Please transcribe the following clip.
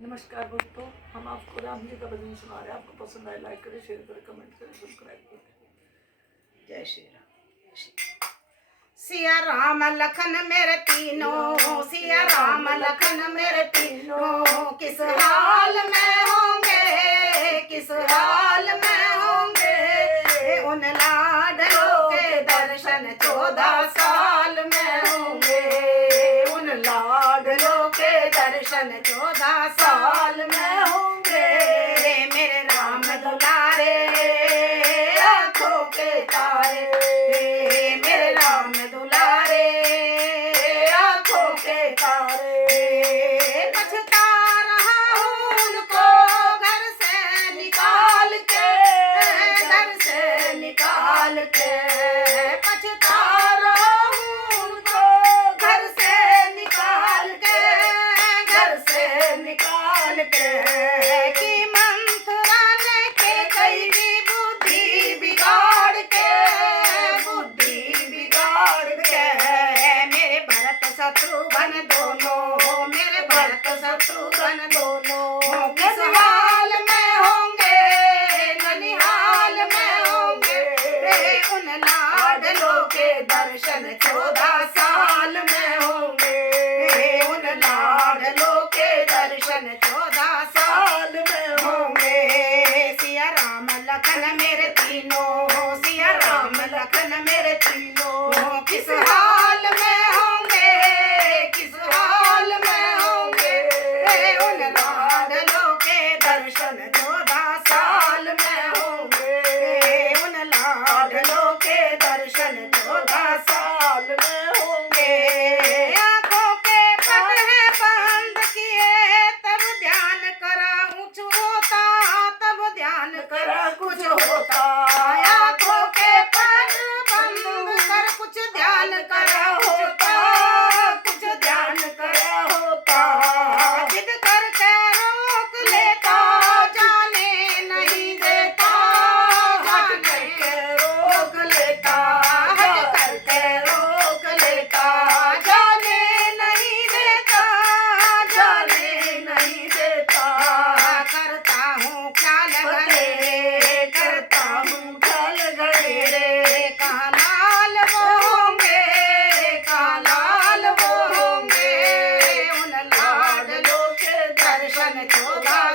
नमस्कार दोस्तों, हम आपको राम जी का भजन सुना रहे हैं। आपको पसंद आए लाइक करें, शेयर करें, कमेंट करें, सब्सक्राइब करें। जय श्री राम। सिया राम लखन मेरे तीनों, सिया राम लखन मेरे तीनों, किस हाल में होंगे, किस हाल में होंगे, उन लाडलों के दर्शन 14 साल में होंगे, उन लाडलों के दर्शन 14 साल में होंगे। मेरे राम दुलारे आँखों के तारे, मेरे राम दुलारे आँखों के तारे, पछता रहा हूँ उनको घर से निकाल के, घर से निकाल के, पछता रहा हूँ उनको घर से निकाल के, घर से निकाल के, कि मंथरा ने के कई की बुद्धि बिगाड़ के, बुद्धि बिगाड़ के, मेरे भरत शत्रुघ्न दोनों, मेरे भरत शत्रुघ्न दोनों, किस हाल में होंगे, ननिहाल में होंगे, उन लाडलों के दर्शन 14 साल में होंगे, उन लाडलों के दर्शन 14 साल में होंगे। सिया राम लखन मेरे तीनों, सिया राम लखन मेरे तीनों, किस हाल में होंगे, किस हाल में होंगे, उन लाडलों के दर्शन 14 साल में होंगे, उन लाडलों के दर्शन 14 साल में होंगे। आँखों के पट है बंद किए, तब ध्यान करा कुछ होता, तब ध्यान करा कुछ होता, आँखों के पट बंद कर कुछ ध्यान करा होता, कुछ ध्यान करा होता, जिद करके रोक लेता, जाने नहीं देता, हट करके रोक लेता, हट करके रोक लेता, जाने नहीं देता, जाने नहीं देता, करता हूँ ख्याल घरे, करता हूँ ख्याल घरे रे, कहाँ लाल वो होंगे, कहाँ लाल वो होंगे, उन लाडलों के दर्शन 14